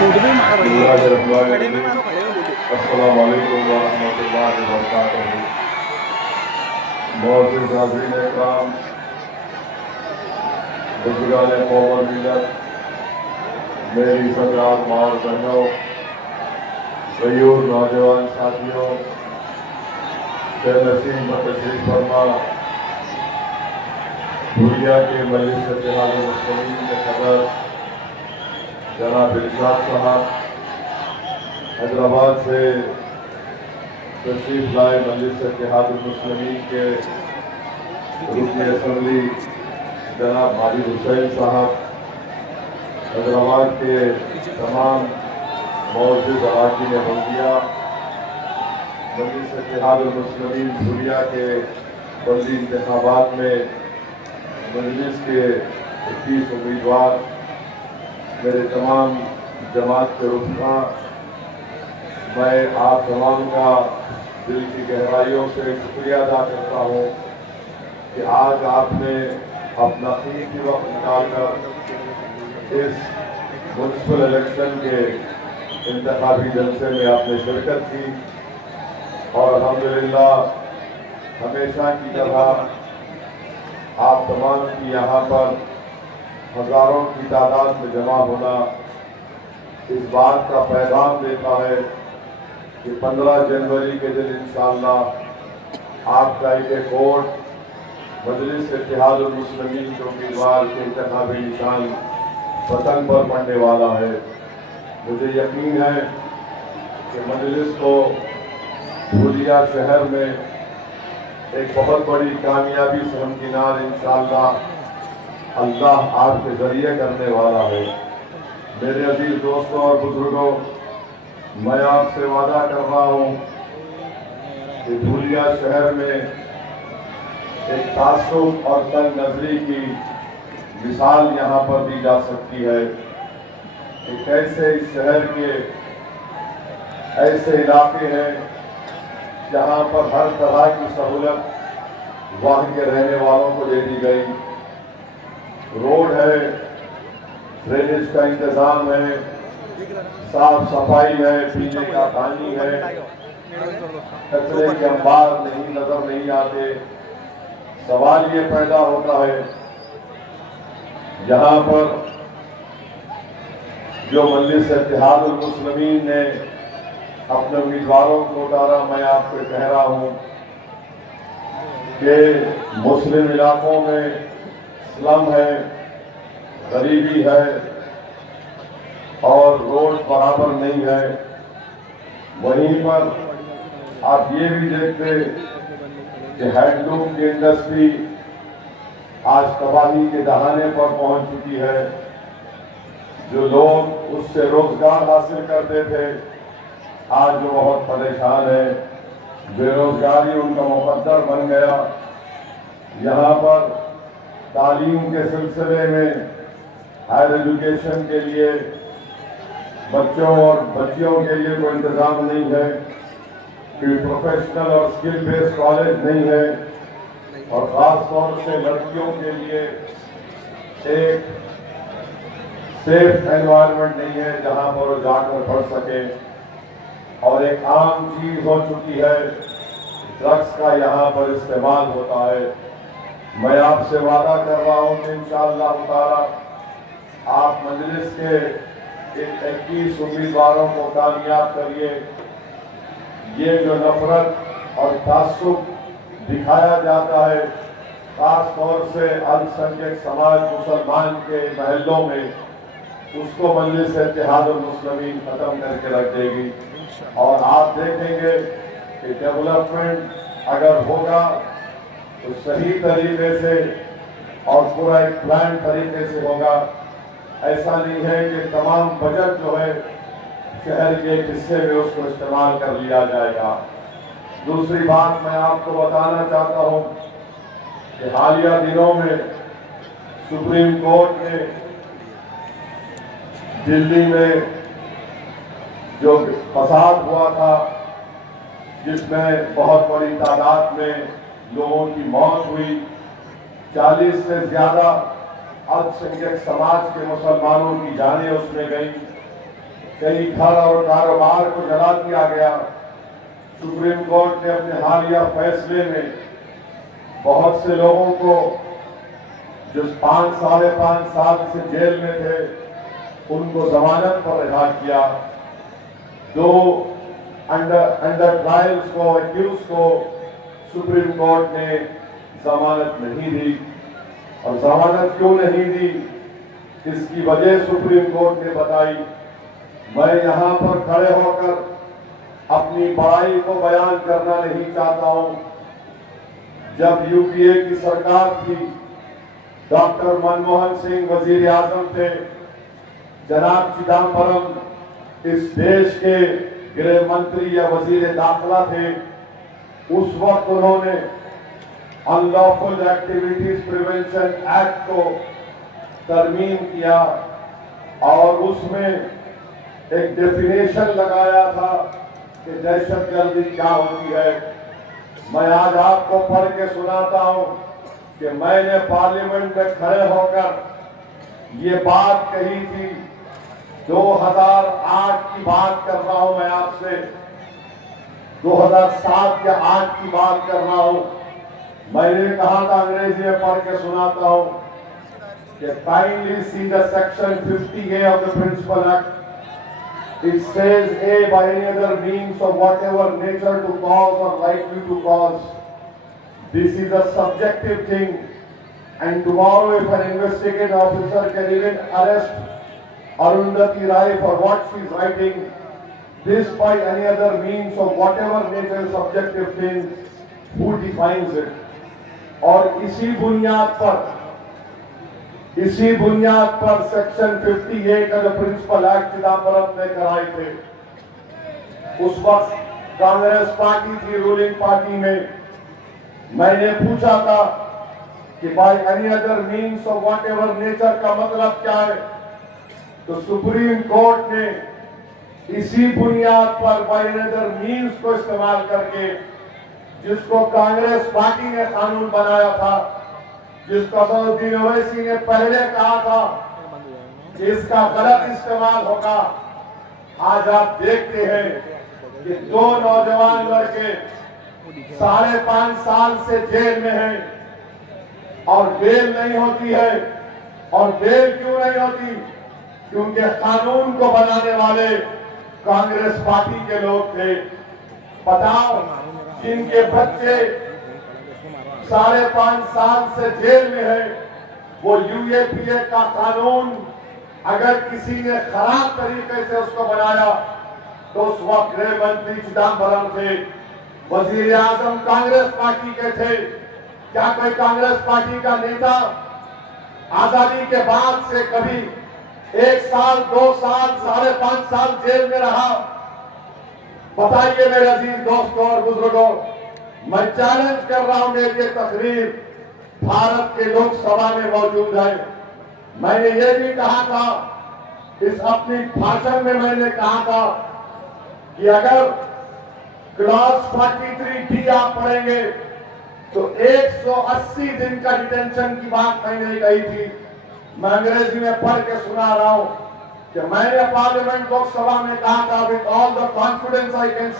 السلام علیکم ورحمۃ اللہ وبرکاتہ۔ معزز حاضرین اکرام، بزرگان قوم اور ملت، میری حضرات ماں اور بہنوں، غیور نوجوان ساتھیوں، شہ نسیم پر تشریف فرما دھولیا کے مجلس اتحاد المسلمین کے صدر جناب ارشاد صاحب، حیدرآباد سے تشریف لائے مجلس اتحاد المسلمین کے رکن اسمبلی جناب ماجد حسین صاحب، حیدرآباد کے تمام معزز اراکین بلدیہ، مجلس اتحاد المسلمین دھولیا کے بلدی انتخابات میں مجلس کے 21 امیدوار، میرے تمام جماعت کے رکنا، میں آپ تمام کا دل کی گہرائیوں سے شکریہ ادا کرتا ہوں کہ آج آپ نے اپنا قیمتی وقت نکال کر اس میونسپل الیکشن کے انتخابی جلسے میں آپ نے شرکت کی، اور الحمدللہ ہمیشہ کی طرح آپ تمام کی یہاں پر ہزاروں کی تعداد میں جمع ہونا اس بات کا پیغام دیتا ہے کہ 15 جنوری کے دن انشاءاللہ آپ کا ایک ووٹ مجلس اتحاد المسلمین کے امیدوار کے انتخابی نشان وطن پر پڑنے والا ہے۔ مجھے یقین ہے کہ مجلس کو دھولیا شہر میں ایک بہت بڑی کامیابی سے ہمکنار انشاءاللہ اللہ آپ کے ذریعے کرنے والا ہے۔ میرے عزیز دوستوں اور بزرگوں، میں آپ سے وعدہ کر رہا ہوں کہ دھولیا شہر میں ایک تعصب اور تنگ نظری کی مثال یہاں پر دی جا سکتی ہے کہ کیسے اس شہر کے ایسے علاقے ہیں جہاں پر ہر طرح کی سہولت وہاں کے رہنے والوں کو دے دی گئی، روڈ ہے، ڈرینیج کا انتظام ہے، صاف صفائی ہے، پینے کا پانی ہے، کچرے کے انبار نظر نہیں آتے۔ سوال یہ پیدا ہوتا ہے یہاں پر جو مجلس اتحاد المسلمین نے اپنے امیدواروں کو اتارا، میں آپ کو کہہ رہا ہوں کہ مسلم علاقوں میں سلم ہے، غریبی ہے اور روڈ برابر نہیں ہے۔ وہیں پر آپ یہ بھی دیکھتے کہ ہینڈلوم کی انڈسٹری آج تباہی کے دہانے پر پہنچ چکی ہے۔ جو لوگ اس سے روزگار حاصل کرتے تھے آج وہ بہت پریشان ہیں، بے روزگاری ان کا مقدر بن گیا۔ یہاں پر تعلیم کے سلسلے میں ہائر ایجوکیشن کے لیے بچوں اور بچیوں کے لیے کوئی انتظام نہیں ہے، کوئی پروفیشنل اور اسکل بیس کالج نہیں ہے، اور خاص طور سے لڑکیوں کے لیے ایک سیف انوائرمنٹ نہیں ہے جہاں پر وہ جا کر پڑھ سکے، اور ایک عام چیز ہو چکی ہے ڈرگس کا یہاں پر استعمال ہوتا ہے۔ میں آپ سے وعدہ کر رہا ہوں کہ انشاءاللہ تعالی آپ مجلس کے 21 امیدواروں کو کامیاب کریے۔ یہ جو نفرت اور تعصب دکھایا جاتا ہے خاص طور سے الپسنکھیک سماج مسلمان کے محلوں میں، اس کو مجلس اتحاد المسلمین ختم کر کے رکھ دے گی، اور آپ دیکھیں گے کہ ڈیولپمنٹ اگر ہوگا تو صحیح طریقے سے اور پورا ایک پلان طریقے سے ہوگا۔ ایسا نہیں ہے کہ تمام بجٹ جو ہے شہر کے ایک حصے میں اس کو استعمال کر لیا جائے گا۔ دوسری بات میں آپ کو بتانا چاہتا ہوں کہ حالیہ دنوں میں سپریم کورٹ نے دلی میں جو فساد ہوا تھا جس میں بہت بڑی تعداد میں لوگوں کی موت ہوئی، 40 سے زیادہ الپسنکھیک سماج کے مسلمانوں کی جانیں اس میں گئیں، کئی گھر اور کاروبار کو جلا دیا گیا. سپریم کورٹ نے اپنے حالیہ فیصلے میں بہت سے لوگوں کو جو 5-5.5 سال سے جیل میں تھے ان کو ضمانت پر رہا کیا. 2 انڈر ٹرائلز کو ایکیوز کو سپریم کورٹ نے ضمانت نہیں دی. اور ضمانت کیوں نہیں دی اس کی وجہ سپریم کورٹ نے بتائی. میں یہاں پر کھڑے ہو کر اپنی بڑائی کو بیان کرنا نہیں چاہتا ہوں. جب یو پی اے کی سرکار تھی، ڈاکٹر منموہن سنگھ وزیر اعظم تھے، جناب چدمبرم اس دیش کے گرہ منتری یا وزیر داخلہ تھے. اس وقت انہوں نے ان لافل ایکٹیویٹیز پریونشن ایکٹ کو ترمیم کیا اور اس میں ایک ڈیفینیشن لگایا تھا کہ دہشت گردی کیا ہوتی ہے. میں آج آپ کو پڑھ کے سناتا ہوں کہ میں نے پارلیمنٹ میں کھڑے ہو کر یہ بات کہی تھی. 2008 کی بات کر رہا ہوں، میں آپ سے 2007 یا 8 کی بات کر رہا ہوں. میں نے کہا تھا، انگریزی میں پڑھ کے سناتا ہوں کہ kindly see the section 50A of the Principal Act. It says A by any other means of whatever nature to cause or likely to cause. This is a subjective thing, and tomorrow if an investigating officer can even arrest Arundhati Rai for what she is writing, this by any other means of whatever nature subjective thing, who defines it? اور اسی بنیاد پر section 50A کا جو principal act Chidambaram نے کرائی تھے. اس وقت Congress party تھی رولنگ پارٹی میں. میں نے پوچھا تھا کہ by any other means of what ever nature کا مطلب کیا ہے. تو سپریم کورٹ نے اسی بنیاد پر بائی اینی ادر مینس کو استعمال کر کے، جس کو کانگریس پارٹی نے قانون بنایا تھا، جس کو اسد الدین اویسی نے پہلے کہا تھا کہ اس کا غلط استعمال ہوگا. آج آپ دیکھتے ہیں کہ 2 نوجوان لڑکے 5.5 سال سے جیل میں ہیں اور بیل نہیں ہوتی ہے. اور بیل کیوں نہیں ہوتی؟ کیونکہ قانون کو بنانے والے کانگریس پارٹی کے لوگ تھے. بتاؤ، جن کے بچے 5.5 سال سے جیل میں ہیں، وہ یو اے پی اے کا قانون اگر کسی نے خراب طریقے سے اس کو بنایا تو اس وقت گرہ منتری چدمبرم تھے، وزیر اعظم کانگریس پارٹی کے تھے. کیا کوئی کانگریس پارٹی کا نیتا آزادی کے بعد سے کبھی 1 سال 2 سال 5.5 سال جیل میں رہا؟ بتائیے میرے عزیز دوستوں اور بزرگوں. میں چیلنج کر رہا ہوں، میری یہ تقریر بھارت کے لوک سبھا میں موجود ہے. میں نے یہ بھی کہا تھا، اس اپنی بھاشن میں میں نے کہا تھا کہ اگر کلاس 43D آپ پڑھیں گے تو 180 دن کا ڈیٹینشن کی بات میں نے کہی تھی. میں انگریزی میں پڑھ کے سنا رہا ہوں کہ میں نے پارلیمنٹ لوک سبھا میں کہا تھا with all the confidence I can say